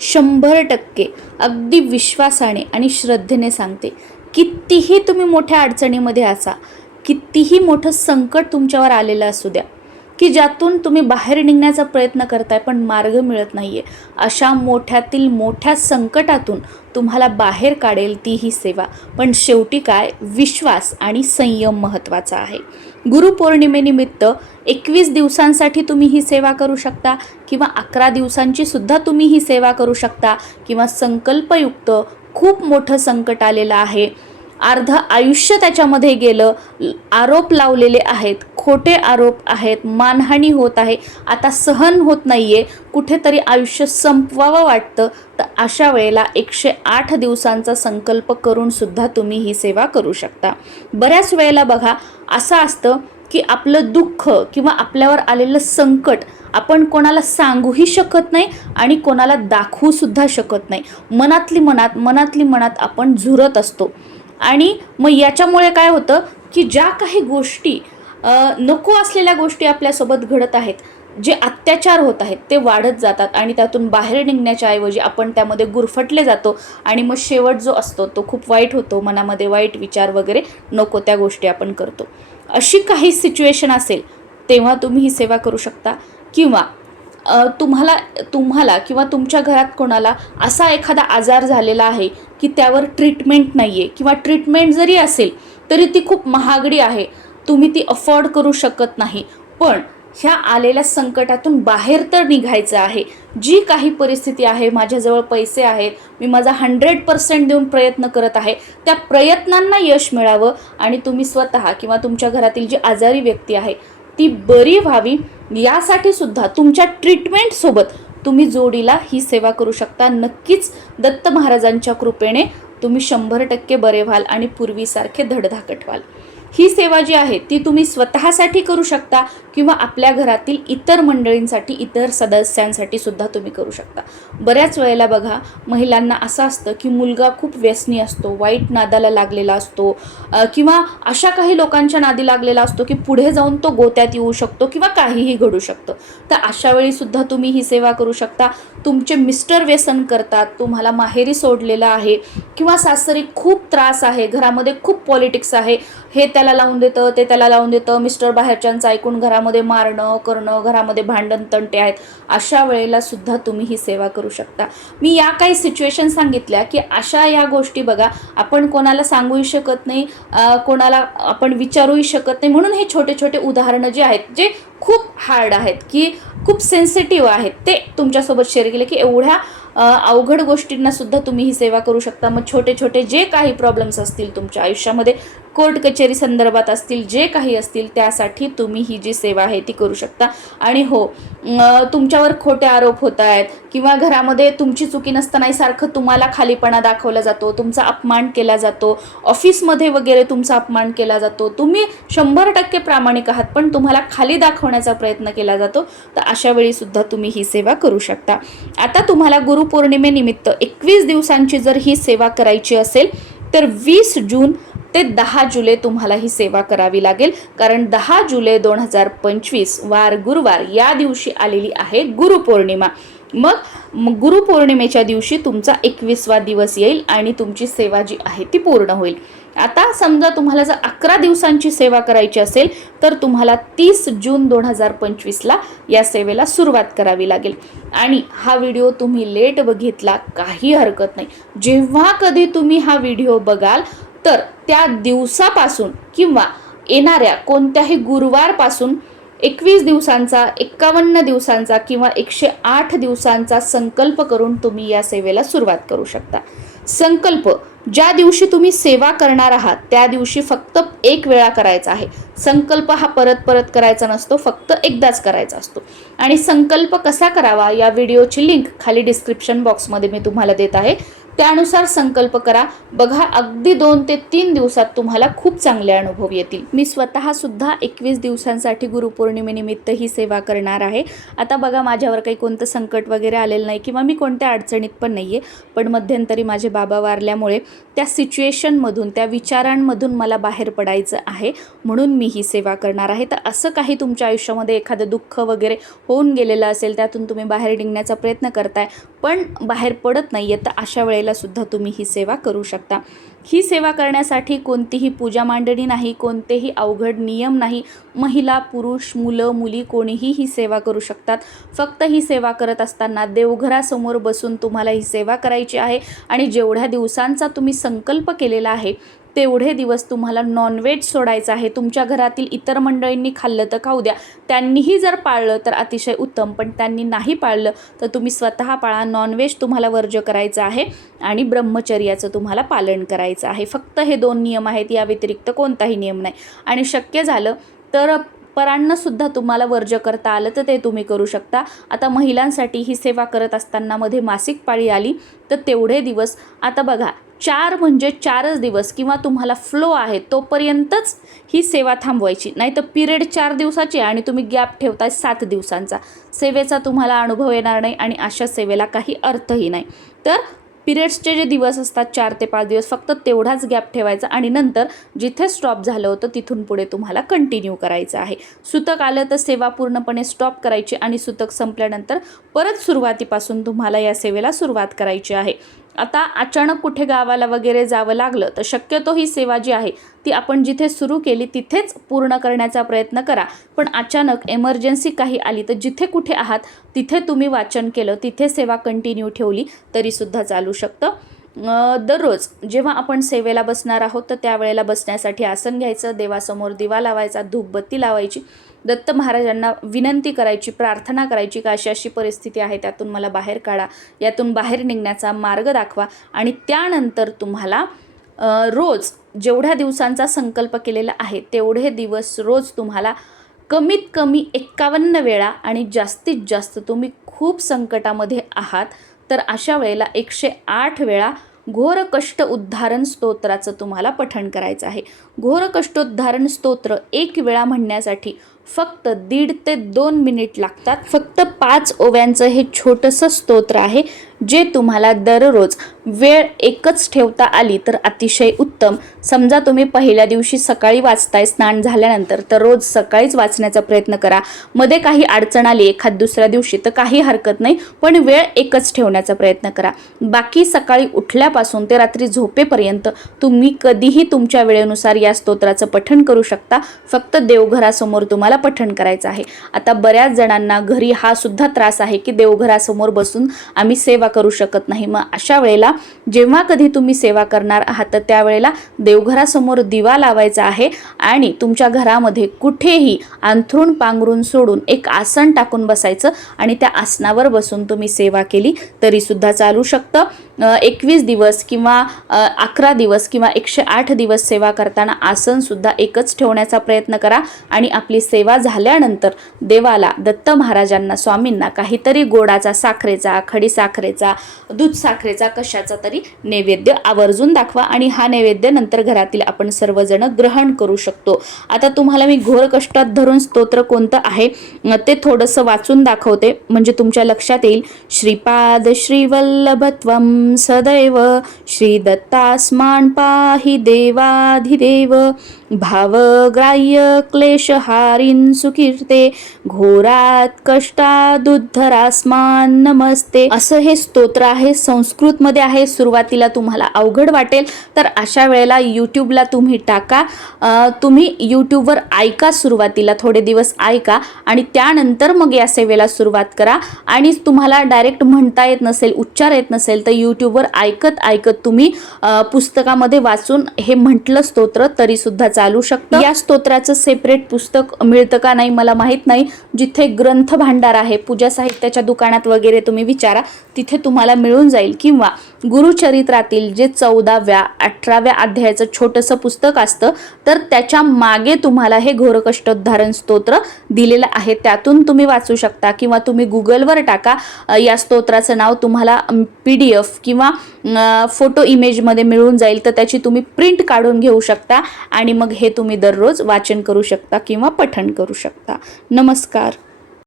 शंभर टक्के अगदी विश्वासाने आणि श्रद्धेने सांगते. कितीही तुम्ही मोठ्या अडचणीमध्ये असा कितीही मोठं संकट तुमच्यावर आलेलं असू द्या की ज्यातून तुम्ही बाहेर निघण्याचा प्रयत्न करताय पण मार्ग मिळत नाही आहे अशा मोठ्यातील मोठ्या संकटातून तुम्हाला बाहेर काढेल ती ही सेवा. पण शेवटी काय? विश्वास आणि संयम महत्त्वाचा आहे. गुरुपौर्णिमेनिमित्त एकवीस दिवसांसाठी तुम्ही ही सेवा करू शकता किंवा अकरा दिवसांची सुद्धा तुम्ही ही सेवा करू शकता किंवा संकल्पयुक्त खूप मोठं संकट आलेलं आहे. अर्ध आयुष्य त्याच्यामध्ये गेलं. आरोप लावलेले आहेत. खोटे आरोप आहेत. मानहानी होत आहे. आता सहन होत नाही आहे कुठेतरी आयुष्य संपवावं वाटतं. तर अशा वेळेला एकशे आठ दिवसांचा संकल्प करूनसुद्धा तुम्ही ही सेवा करू शकता. बऱ्याच वेळेला बघा असं असतं की आपलं दुःख किंवा आपल्यावर आलेलं संकट आपण कोणाला सांगूही शकत नाही आणि कोणाला दाखवूसुद्धा शकत नाही. मनातली मनात मनातली मनात आपण झुरत असतो. आणि मग याच्यामुळे काय होतं की ज्या काही गोष्टी नको असलेल्या गोष्टी आपल्यासोबत घडत आहेत जे अत्याचार होत आहेत ते वाढत जातात आणि त्यातून बाहेर निघण्याच्या ऐवजी आपण त्यामध्ये गुरफटले जातो आणि मग शेवट जो असतो तो खूप वाईट होतो मनामध्ये वाईट विचार वगैरे नको त्या गोष्टी आपण करतो. अशी काही सिच्युएशन असेल तेव्हा तुम्ही ही सेवा करू शकता किंवा तुम्हाला तुम्हाला किंवा तुमच्या घरात कोणाला असा एखादा आजार झालेला आहे की त्यावर ट्रीटमेंट नाही आहे किंवा ट्रीटमेंट जरी असेल तरी ती खूप महागडी आहे. तुम्ही ती अफोर्ड करू शकत नाही. पण ह्या आलेल्या संकटातून बाहेर तर निघायचं आहे. जी काही परिस्थिती आहे माझ्याजवळ पैसे आहेत मी माझा हंड्रेड पर्सेंट देऊन प्रयत्न करत आहे त्या प्रयत्नांना यश मिळावं आणि तुम्ही स्वतः किंवा तुमच्या घरातील जी आजारी व्यक्ती आहे ती बरी व्हावी यासाठी सुद्धा तुमच्या ट्रीटमेंटसोबत तुम्ही जोडीला ही सेवा करू शकता. नक्कीच दत्त महाराजांच्या कृपेने तुम्ही शंभर टक्के बरे व्हाल आणि पूर्वीसारखे धडधाकट व्हाल. ही सेवा जी आहे ती तुम्ही स्वतःसाठी करू शकता किंवा आपल्या घरातील इतर मंडळींसाठी इतर सदस्यांसाठी सुद्धा तुम्ही करू शकता. बऱ्याच वेळेला बघा महिलांना असं असतं की मुलगा खूप व्यसनी असतो वाईट नादाला लागलेला असतो किंवा अशा काही लोकांच्या नादी लागलेला असतो की पुढे जाऊन तो गोत्यात येऊ शकतो किंवा काहीही घडू शकतं. तर अशा वेळी सुद्धा तुम्ही ही सेवा करू शकता. तुमचे मिस्टर व्यसन करतात तुम्हाला माहेरी सोडलेलं आहे किंवा सासरी खूप त्रास आहे घरामध्ये खूप पॉलिटिक्स आहे हे त्याला लावून देतं ते त्याला लावून देतं. मिस्टर बाहेरच्यांचं ऐकून घरामध्ये मारणं करणं घरामध्ये भांडण तंटे आहेत. अशा वेळेला सुद्धा तुम्ही ही सेवा करू शकता. मी या काही सिच्युएशन सांगितल्या की अशा या गोष्टी बघा आपण कोणाला सांगूही शकत नाही कोणाला आपण विचारूही शकत नाही. म्हणून हे छोटे छोटे उदाहरणं जे आहेत जे खूप हार्ड आहेत की खूप सेन्सिटिव्ह आहेत ते तुमच्यासोबत शेअर केले की एवढ्या अवघड गोष्टींना सुद्धा तुम्ही ही सेवा करू शकता. मग छोटे छोटे जे काही प्रॉब्लेम्स असतील तुमच्या आयुष्यामध्ये कोर्ट कचेरी संदर्भात असतील जे काही असतील त्यासाठी तुम्ही ही जी सेवा आहे ती करू शकता. आणि हो तुमच्यावर खोटे आरोप होत आहेत किंवा घरामध्ये तुमची चुकी नसतानाही सारखं तुम्हाला खालीपणा दाखवला जातो तुमचा अपमान केला जातो ऑफिसमध्ये वगैरे तुमचा अपमान केला जातो तुम्ही शंभर टक्के प्रामाणिक आहात पण तुम्हाला खाली दाखवण्याचा प्रयत्न केला जातो तर अशा वेळी सुद्धा तुम्ही ही सेवा करू शकता. आता तुम्हाला गुरुपौर्णिमेनिमित्त एकवीस दिवसांची जर ही सेवा करायची असेल तर वीस जून ते दहा जुलै तुम्हाला ही सेवा करावी लागेल. कारण दहा जुलै दोन हजार पंचवीस वार गुरुवार या दिवशी आलेली आहे गुरुपौर्णिमा. मग गुरुपौर्णिमेच्या दिवशी तुमचा एकवीसवा दिवस येईल आणि तुमची सेवा जी आहे ती पूर्ण होईल. आता समजा तुम्हाला जर अकरा दिवसांची सेवा करायची असेल तर तुम्हाला तीस जून दोन हजार पंचवीसला या सेवेला सुरुवात करावी लागेल. आणि हा व्हिडिओ तुम्ही लेट बघितला काही हरकत नाही. जेव्हा कधी तुम्ही हा व्हिडिओ बघाल तर त्या दिवसापासून किंवा येणाऱ्या कोणत्याही गुरुवारपासून एकवीस दिवसांचा एक्कावन्न दिवसांचा किंवा एकशे आठ दिवसांचा संकल्प करून तुम्ही या सेवेला सुरुवात करू शकता. संकल्प ज्या दिवशी तुम्ही सेवा करणार आहात त्या दिवशी फक्त एक वेळा करायचा आहे. संकल्प हा परत परत करायचा नसतो फक्त एकदाच करायचा असतो. आणि संकल्प कसा करावा या व्हिडिओची लिंक खाली डिस्क्रिप्शन बॉक्समध्ये मी तुम्हाला देत आहे. त्यानुसार संकल्प करा. बघा अगदी दोन ते तीन दिवसात तुम्हाला खूप चांगले अनुभव येतील. मी स्वतः सुद्धा एकवीस दिवसांसाठी गुरुपौर्णिमेनिमित्त ही सेवा करणार आहे. आता बघा माझ्यावर काही कोणतं संकट वगैरे आलेलं नाही किंवा मी कोणत्या अडचणीत पण नाही आहे पण मध्यंतरी माझे बाबा वारल्यामुळे त्या सिच्युएशनमधून त्या विचारांमधून मला बाहेर पडायचं आहे. म्हणून मी ही सेवा करणार आहे. तर असं काही तुमच्या आयुष्यामध्ये एखादं दुःख वगैरे होऊन गेलेलं असेल त्यातून तुम्ही बाहेर निघण्याचा प्रयत्न करताय पण बाहेर पडत नाही आहे तर अशा वेळेला सुद्धा तुम्ही ही सेवा करू शकता. ही सेवा करण्यासाठी कोणतीही पूजा मांडणी नाही कोणतेही अवघड नियम नाही. महिला पुरुष मुलं मुली कोणीही ही सेवा करू शकतात. फक्त ही सेवा करत असताना देवघरासमोर बसून तुम्हाला ही सेवा करायची आहे आणि जेवढ्या दिवसांचा तुम्ही संकल्प केलेला आहे तेवढे दिवस तुम्हाला नॉनव्हेज सोडायचं आहे. तुमच्या घरातील इतर मंडळींनी खाल्लं तर खाऊ द्या. त्यांनीही जर पाळलं तर अतिशय उत्तम पण त्यांनी नाही पाळलं तर तुम्ही स्वतः पाळा. नॉनव्हेज तुम्हाला वर्ज्य करायचं आहे आणि ब्रह्मचर्याचं तुम्हाला पालन करायचं आहे. फक्त हे दोन नियम आहेत या व्यतिरिक्त कोणताही नियम नाही. आणि शक्य झालं तर परांनासुद्धा तुम्हाला वर्ज्य करता आलं तर ते तुम्ही करू शकता. आता महिलांसाठी ही सेवा करत असताना मध्ये मासिक पाळी आली तर तेवढे दिवस. आता बघा चार म्हणजे चारच दिवस किंवा तुम्हाला फ्लो आहे तोपर्यंतच ही सेवा थांबवायची. नाही तर पिरियड चार दिवसाची आणि तुम्ही गॅप ठेवताय सात दिवसांचा. सेवेचा तुम्हाला अनुभव येणार नाही आणि अशा सेवेला काही अर्थही नाही. तर पिरियड्सचे जे दिवस असतात चार ते पाच दिवस फक्त तेवढाच गॅप ठेवायचा आणि नंतर जिथे स्टॉप झालं होतं तिथून पुढे तुम्हाला कंटिन्यू करायचं आहे. सुतक आलं तर सेवा पूर्णपणे स्टॉप करायची आणि सुतक संपल्यानंतर परत सुरुवातीपासून तुम्हाला या सेवेला सुरुवात करायची आहे. आता अचानक कुठे गावाला वगैरे जावं लागलं तर शक्यतो ही सेवा जी आहे ती आपण जिथे सुरू केली तिथेच पूर्ण करण्याचा प्रयत्न करा. पण अचानक एमर्जन्सी काही आली तर जिथे कुठे आहात तिथे तुम्ही वाचन केलं तिथे सेवा कंटिन्यू ठेवली तरीसुद्धा चालू शकतं. दररोज जेव्हा आपण सेवेला बसणार आहोत तर त्यावेळेला बसण्यासाठी आसन घ्यायचं देवासमोर दिवा लावायचा धूपबत्ती लावायची. दत्त महाराजांना विनंती करायची प्रार्थना करायची का अशी अशी परिस्थिती आहे त्यातून मला बाहेर काढा यातून बाहेर निघण्याचा मार्ग दाखवा. आणि त्यानंतर तुम्हाला रोज जेवढ्या दिवसांचा संकल्प केलेला आहे तेवढे दिवस रोज तुम्हाला कमीत कमी एक्कावन्न वेळा आणि जास्तीत जास्त तुम्ही खूप संकटामध्ये आहात तर अशा वेळेला एकशे आठ वेळा घोर कष्ट उद्धारण स्तोत्राचं तुम्हाला पठण करायचं आहे. घोर कष्टोद्धारण स्तोत्र एक वेळा म्हणण्यासाठी फक्त दीड ते दोन मिनिट लागतात. फक्त पाच ओव्यांचं हे छोटंसं स्तोत्र आहे जे तुम्हाला दररोज वेळ एकच ठेवता आली तर अतिशय उत्तम. समजा तुम्ही पहिल्या दिवशी सकाळी वाचताय स्नान झाल्यानंतर तर रोज सकाळीच वाचण्याचा प्रयत्न करा. मध्ये काही अडचण आली एखाद दुसऱ्या दिवशी तर काही हरकत नाही पण वेळ एकच ठेवण्याचा प्रयत्न करा. बाकी सकाळी उठल्यापासून ते रात्री झोपेपर्यंत तुम्ही कधीही तुमच्या वेळेनुसार या स्तोत्राचं पठण करू शकता. फक्त देवघरासमोर तुम्हाला पठण करायचं आहे. आता बऱ्याच जणांना घरी हा सुद्धा त्रास आहे की देवघरासमोर बसून आम्ही सेवा करू शकत नाही. मग अशा वेळेला जेव्हा कधी तुम्ही सेवा करणार आहात तर त्यावेळेला देवघरासमोर दिवा लावायचा आहे आणि तुमच्या घरामध्ये कुठेही अंथरूण पांघरून सोडून एक आसन टाकून बसायचं आणि त्या आसनावर बसून तुम्ही सेवा केली तरी सुद्धा चालू शकतं. एकवीस दिवस किंवा अकरा दिवस किंवा एकशे आठ दिवस सेवा करताना आसनसुद्धा एकच ठेवण्याचा प्रयत्न करा आणि आपली सेवा झाल्यानंतर देवाला दत्त महाराजांना स्वामींना काहीतरी गोडाचा साखरेचा खडी साखरेचा दूध साखरेचा कशाचा तरी नैवेद्य आवर्जून दाखवा आणि हा नैवेद्य नंतर घरातील आपण सर्वजण ग्रहण करू शकतो. आता तुम्हाला मी घोर कष्टात धरून स्तोत्र कोणतं आहे? ते थोडंसं वाचून दाखवते. म्हणजे तुमच्या लक्षात येईल. श्रीपाद श्रीवल्लभत्व सदैव श्रीदत्तास्मान् पाहि देवाधिदेव भावग्राह्य क्लेशहारिन् सुकीर्ते घोरात कष्टादुद्धरास्मान नमस्ते. असं हे स्तोत्र आहे संस्कृतमध्ये आहे. सुरुवातीला तुम्हाला अवघड वाटेल तर अशा वेळेला यूट्यूबला तुम्ही टाका. तुम्ही यूट्यूबवर ऐका सुरुवातीला थोडे दिवस ऐका आणि त्यानंतर मग या सेवेला सुरुवात करा. आणि तुम्हाला डायरेक्ट म्हणता येत नसेल उच्चार येत नसेल तर यूट्यूबवर ऐकत ऐकत तुम्ही पुस्तकामध्ये वाचून हे म्हटलं स्तोत्र तरीसुद्धा चालू शकतं? या स्तोत्राचं सेपरेट पुस्तक मिळतं का नाही मला माहीत नाही. जिथे ग्रंथ भांडार आहे पूजा साहित्याच्या दुकानात वगैरे तुम्ही विचारा. तिथे तुम्हाला मिळून जाईल. किंवा गुरुचरित्रातील जे चौदाव्या अठराव्या अध्यायाचं छोटंसं पुस्तक असतं तर त्याच्यामागे तुम्हाला हे घोरकष्टोद्धारण स्तोत्र दिलेलं आहे. त्यातून तुम्ही वाचू शकता किंवा तुम्ही गुगलवर टाका. या स्तोत्राचं नाव तुम्हाला पी डी एफ किंवा फोटो इमेजमध्ये मिळून जाईल. तर त्याची तुम्ही प्रिंट काढून घेऊ शकता. आणि मग मग हे तुम्ही दररोज वाचन करू शकता किंवा पठण करू शकता. नमस्कार.